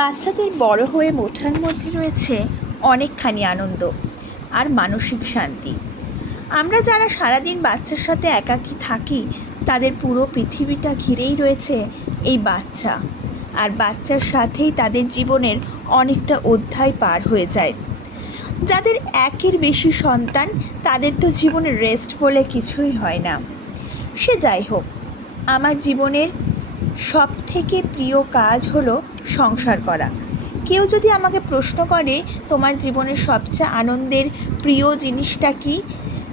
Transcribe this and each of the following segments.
বাচ্চাদের বড় হয়ে ওঠার মধ্যে রয়েছে অনেকখানি আনন্দ আর মানসিক শান্তি। আমরা যারা সারাদিন বাচ্চার সাথে একাকী থাকি, তাদের পুরো পৃথিবীটা ঘিরেই রয়েছে এই বাচ্চা। আর বাচ্চার সাথেই তাদের জীবনের অনেকটা অধ্যায় পার হয়ে যায়। যাদের একের বেশি সন্তান, তাদের তো জীবনের রেস্ট বলে কিছুই হয় না। সে যাই হোক, আমার জীবনের সব থেকে প্রিয় কাজ হলো সংসার করা। কেউ যদি আমাকে প্রশ্ন করে, তোমার জীবনের সবচেয়ে আনন্দের প্রিয় জিনিসটা কি?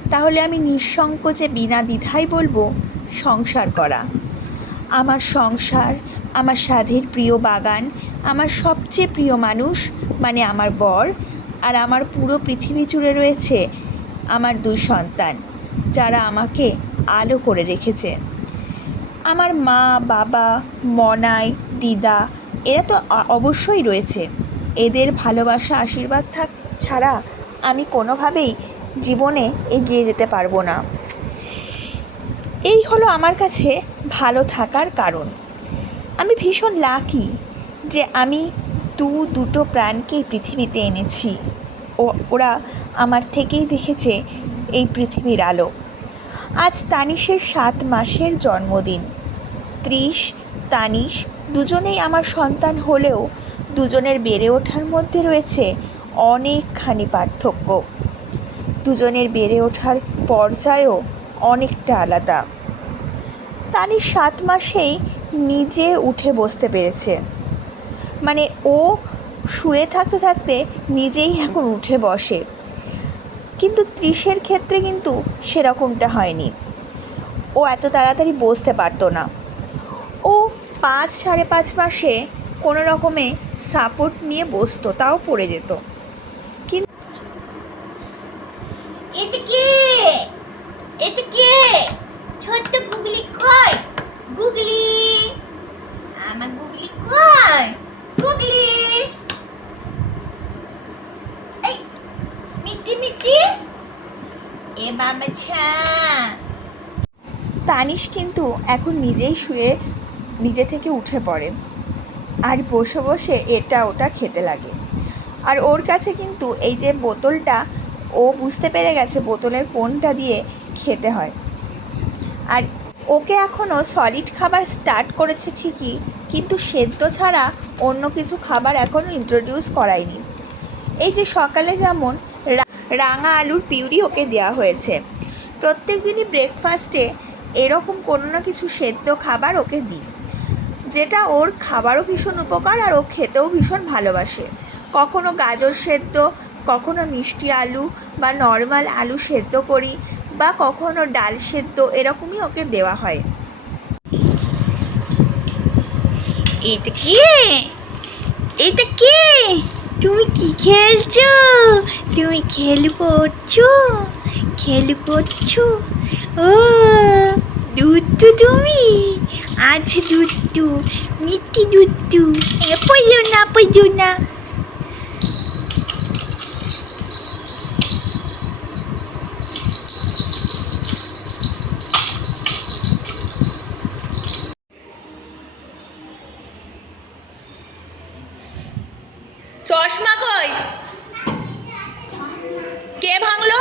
তাহলে আমি নিঃসংকোচে বিনা দ্বিধায় বলব, সংসার করা। আমার সংসার, আমার সাধের প্রিয় বাগান, আমার সবচেয়ে প্রিয় মানুষ মানে আমার বর আর আমার পুরো পৃথিবী জুড়ে রয়েছে আমার দুই সন্তান, যারা আমাকে আলো করে রেখেছে। আমার মা, বাবা, মনাই, দিদা, এরা তো অবশ্যই রয়েছে। এদের ভালোবাসা, আশীর্বাদ থাক ছাড়া আমি কোনোভাবেই জীবনে এগিয়ে যেতে পারব না। এই হলো আমার কাছে ভালো থাকার কারণ। আমি ভীষণ লাকি যে আমি দু, দুটো প্রাণকেই পৃথিবীতে এনেছি। ও, ওরা আমার থেকেই দেখেছে এই পৃথিবীর আলো। আজ তানিশের সাত মাসের জন্মদিন। ত্রিশ, তানিশ, দুজনেই আমার সন্তান হলেও দুজনের বেড়ে ওঠার মধ্যে রয়েছে অনেকখানি পার্থক্য। দুজনের বেড়ে ওঠার পর্যায়ও অনেকটা আলাদা। তানিশ সাত মাসেই নিজে উঠে বসতে পেরেছে। মানে ও শুয়ে থাকতে থাকতে নিজেই এখন উঠে বসে। কিন্তু ত্রিশের ক্ষেত্রে কিন্তু সেরকমটা হয়নি। ও এত তাড়াতাড়ি বসতে পারতো না। ও পাঁচ সাড়ে পাঁচ মাসে কোনো রকমে সাপোর্ট নিয়ে বসতো তাও পড়ে যেত। এটা কে? এটা কে? ছোট্ট গুগলি কই? গুগলি! আমার গুগলি কই? গুগলি! এই মিটি মিটি! এ বাবা ছা। তানিশ কিন্তু এখন নিজেই শুয়ে নিজে থেকে উঠে পড়ে। আর বসে বসে এটা ওটা খেতে লাগে। আর ওর কাছে কিন্তু এই যে বোতলটা, ও বুঝতে পেরে গেছে বোতলের কোনটা দিয়ে খেতে হয়। আর ওকে এখনও সলিড খাবার স্টার্ট করেছে ঠিকই, কিন্তু সেদ্ধ ছাড়া অন্য কিছু খাবার এখনও ইন্ট্রোডিউস করায়নি। এই যে সকালে যেমন রাঙা আলুর পিউরি ওকে দেওয়া হয়েছে। প্রত্যেক দিনই ব্রেকফাস্টে এরকম কোনো না কিছু সেদ্ধ খাবার ওকে দিই। যেটা ওর খাবারও ভীষণ উপকার আর ও খেতেও ভীষণ ভালোবাসে। কখনো গাজর সেদ্ধ, কখনো মিষ্টি আলু বা নর্মাল আলু সেদ্ধ করি বা কখনো ডাল সেদ্ধ, এরকমই ওকে দেওয়া হয়। এটা কে? এটা কে? তুমি কি খেলছো? তুমি খেল করছ? খেল করছ? ও। দুধ তুমি আছে দুধ মিষ্টি দুধ এ পড়ো না পড়ো না। চশমা কই? কে ভাঙলো?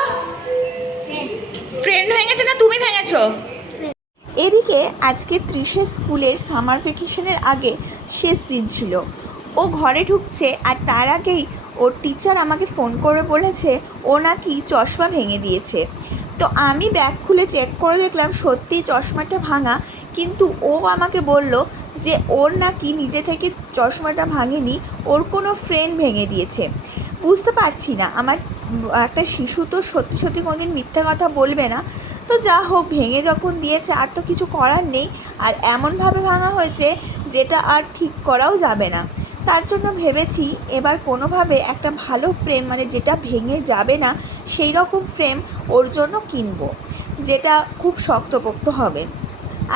ফ্রেন্ড ভেঙেছে না তুমি ভেঙেছো? এদিকে আজকে ত্রিশে স্কুলের সামার ভ্যাকেশনের আগে শেষ দিন ছিল। ও ঘরে ঢুকছে আর তার আগেই ওর টিচার আমাকে ফোন করে বলেছে, ও নাকি চশমা ভেঙে দিয়েছে। তো আমি ব্যাগ খুলে চেক করে দেখলাম সত্যিই চশমাটা ভাঙা, কিন্তু ও আমাকে বলল যে ওর নাকি নিজে থেকে চশমাটা ভাঙেনি, ওর কোনো ফ্রেন্ড ভেঙে দিয়েছে। বুঝতে পারছি না, আমার একটা শিশু তো সত্যি সত্যি কোনোদিন মিথ্যা কথা বলবে না। তো যা হোক, ভেঙে যখন দিয়েছে, আর তো কিছু করার নেই। আর এমনভাবে ভাঙা হয়েছে যেটা আর ঠিক করাও যাবে না। তার জন্য ভেবেছি এবার কোনোভাবে একটা ভালো ফ্রেম মানে যেটা ভেঙে যাবে না, সেই রকম ফ্রেম ওর জন্য কিনবো, যেটা খুব শক্তপোক্ত হবে।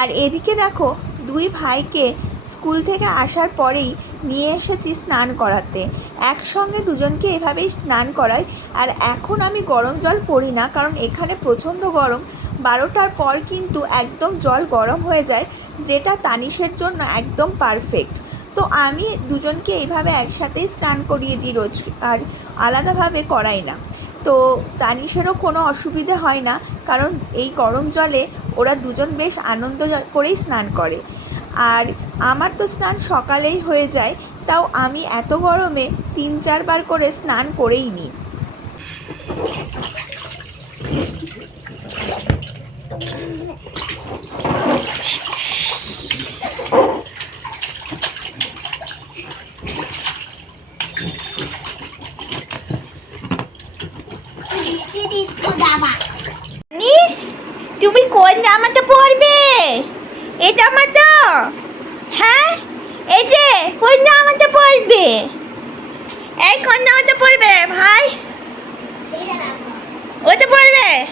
আর এদিকে দেখো, দুই ভাইকে স্কুল থেকে আসার পরেই নিয়ে এসেছি স্নান করাতে। একসঙ্গে দুজনকে এভাবেই স্নান করাই। আর এখন আমি গরম জল করি না, কারণ এখানে প্রচণ্ড গরম। বারোটার পর কিন্তু একদম জল গরম হয়ে যায়, যেটা তানিশের জন্য একদম পারফেক্ট তো আমি দুজনকে এইভাবে একসাথেই স্নান করিয়ে দিই রোজ, আর আলাদাভাবে করাই না। তো তানিশেরও কোনো অসুবিধে হয় না, কারণ এই গরম জলে ওরা দুজন বেশ আনন্দ করেই স্নান করে। আর আমার তো স্নান সকালেই হয়ে যায়, তাও আমি এত গরমে তিন চারবার করে স্নান করেই নিই তুমি কোন জামাটা পরবে? এই জামাটা হ্যাঁ? এই যে, কন্যা আমাদের পড়বে। এই কন্যা আমাদের পড়বে, ভাই। ওটা পড়বে?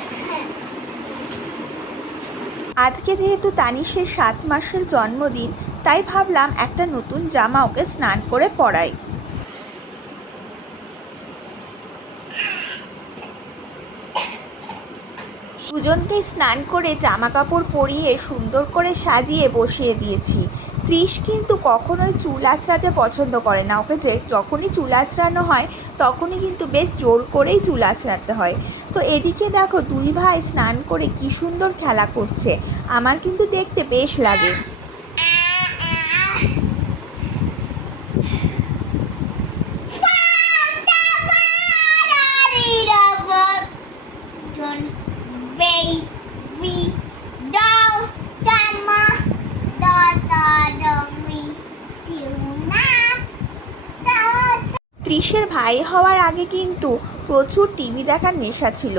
আজকে যেহেতু তানিশের সাত মাসের জন্মদিন, তাই ভাবলাম একটা নতুন জামা ওকে স্নান করে পরাই। দুজনকেই স্নান করে জামা কাপড় পরিয়ে সুন্দর করে সাজিয়ে বসিয়ে দিয়েছি। ত্রিশ কিন্তু কখনোই চুল আঁচড়াতে পছন্দ করে না। ওকে যে যখনই চুল আঁচড়ানো হয়, তখনই কিন্তু বেশ জোর করেই চুল আঁচড়াতে হয়। তো এদিকে দেখো, দুই ভাই স্নান করে কি সুন্দর খেলা করছে। আমার কিন্তু দেখতে বেশ লাগে। ত্রিশের ভাই হওয়ার আগে কিন্তু প্রচুর টিভি দেখার নেশা ছিল।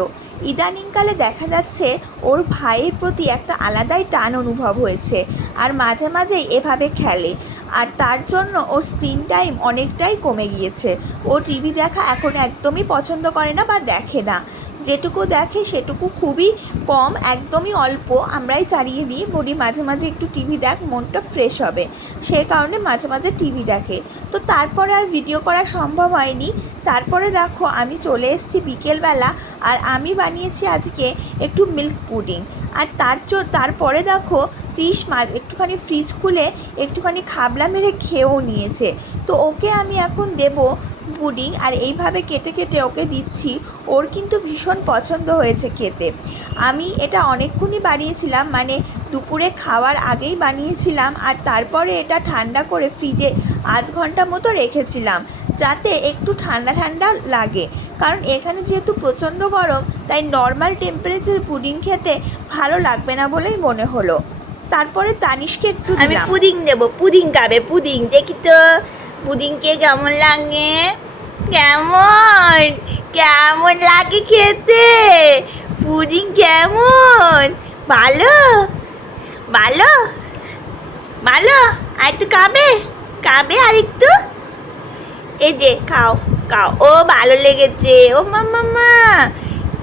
ইদানিংকালে দেখা যাচ্ছে ওর ভাইয়ের প্রতি একটা আলাদাই টান অনুভব হয়েছে আর মাঝে মাঝেই এভাবে খেলে। আর তার জন্য ওর স্ক্রিন টাইম অনেকটাই কমে গিয়েছে। ও টিভি দেখা এখন একদমই পছন্দ করে না বা দেখে না। যেটুকু দেখে সেটুকু খুবই কম, একদমই অল্প। আমরাই চালিয়ে দিই, বলি মাঝে মাঝে একটু টিভি দেখ, মনটা ফ্রেশ হবে। সে কারণে মাঝে মাঝে টিভি দেখে। তো তারপরে আর ভিডিও করা সম্ভব হয়নি। তারপরে দেখো, আমি চলে এসেছি বিকেলবেলা আর আমি বানিয়েছি আজকে একটু মিল্ক পুডিং আর তার তারপরে দেখো, ত্রিশ মা, একটুখানি ফ্রিজ খুলে একটুখানি খাবলা মেরে খেয়েও নিয়েছে। তো ওকে আমি এখন দেব পুডিং আর এইভাবে কেটে কেটে ওকে দিচ্ছি। ওর কিন্তু ভীষণ পছন্দ হয়েছে খেতে। আমি এটা অনেকক্ষণই বানিয়েছিলাম মানে দুপুরে খাওয়ার আগেই বানিয়েছিলাম আর তারপরে এটা ঠান্ডা করে ফ্রিজে আধ ঘণ্টা মতো রেখেছিলাম যাতে একটু ঠান্ডা ঠান্ডা লাগে। কারণ এখানে যেহেতু প্রচণ্ড গরম তাই নর্মাল টেম্পারেচার পুডিং খেতে ভালো লাগবে না বলেই মনে হলো। তারপরে তানিশকে একটু আমি পুডিং দেবো পুডিং খাবে পুডিং। দেখি তো পুডিংকে কেমন লাগে? কেমন? কেমন লাগে খেতে? পুডিং কেমন? ভালো? ভালো? ভালো? আর একটু খাবে? খাবে আর একটু এই যে, খাও খাও। ও ভালো লেগেছে। ও মাম্মা, মা।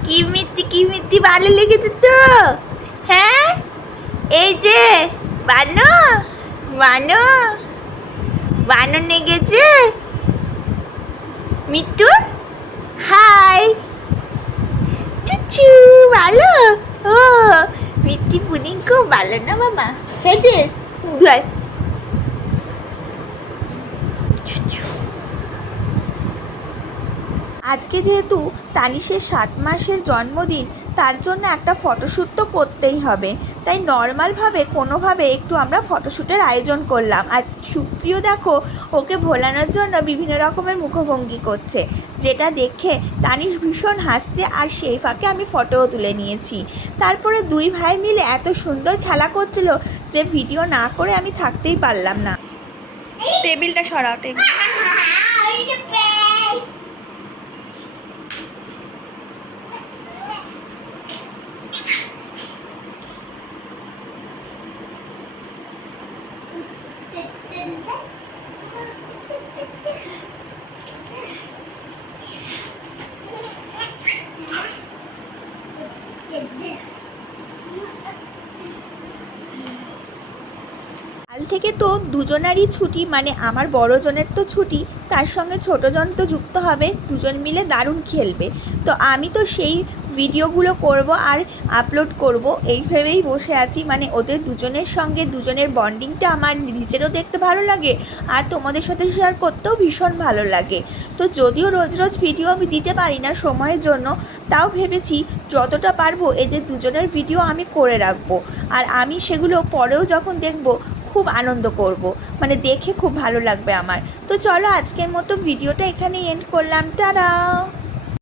কি মিষ্টি কি মিষ্টি ভালো লেগেছে তো। হ্যাঁ? এই যে, বানো বানো। বানো লেগেছে? মিট্টু? হাই চুচু ভালো ও মিষ্টি পুডিং খুব ভালো না বাবা হয়েছে ধুয়াই আজকে যেহেতু তানিশের সাত মাসের জন্মদিন তার জন্য একটা ফটোশ্যুট তো করতেই হবে। তাই নর্মালভাবে কোনোভাবে একটু আমরা ফটোশ্যুটের আয়োজন করলাম। আর সুপ্রিয় দেখো ওকে ভোলানোর জন্য বিভিন্ন রকমের মুখভঙ্গি করছে। যেটা দেখে তানিশ ভীষণ হাসছে আর সেই ফাঁকে আমি ফটোও তুলে নিয়েছি। তারপরে দুই ভাই মিলে এত সুন্দর খেলা করছিল যে ভিডিও না করে আমি থাকতেই পারলাম না। টেবিলটা সরাও টেবিল। কাল থেকে তো দুজনারই ছুটি মানে আমার বড়জনের তো ছুটি, তার সঙ্গে ছোটোজন তো যুক্ত হবে, দুজন মিলে দারুণ খেলবে। তো আমি তো সেই ভিডিওগুলো করব আর আপলোড করব, এই ভেবেই বসে আছি মানে ওদের দুজনের সঙ্গে, দুজনের বন্ডিংটা আমার নিজেরও দেখতে ভালো লাগে, আর তোমাদের সাথে শেয়ার করতেও ভীষণ ভালো লাগে। তো যদিও রোজ রোজ ভিডিও আমি দিতে পারি না সময়ের জন্য, তাও ভেবেছি যতটা পারব এদের দুজনের ভিডিও আমি করে রাখব। আর আমি সেগুলো পরেও যখন দেখব খুব আনন্দ করব। মানে দেখে খুব ভালো লাগবে আমার। তো চলো আজকের মতো ভিডিওটা এখানে এন্ড করলাম। টাটা!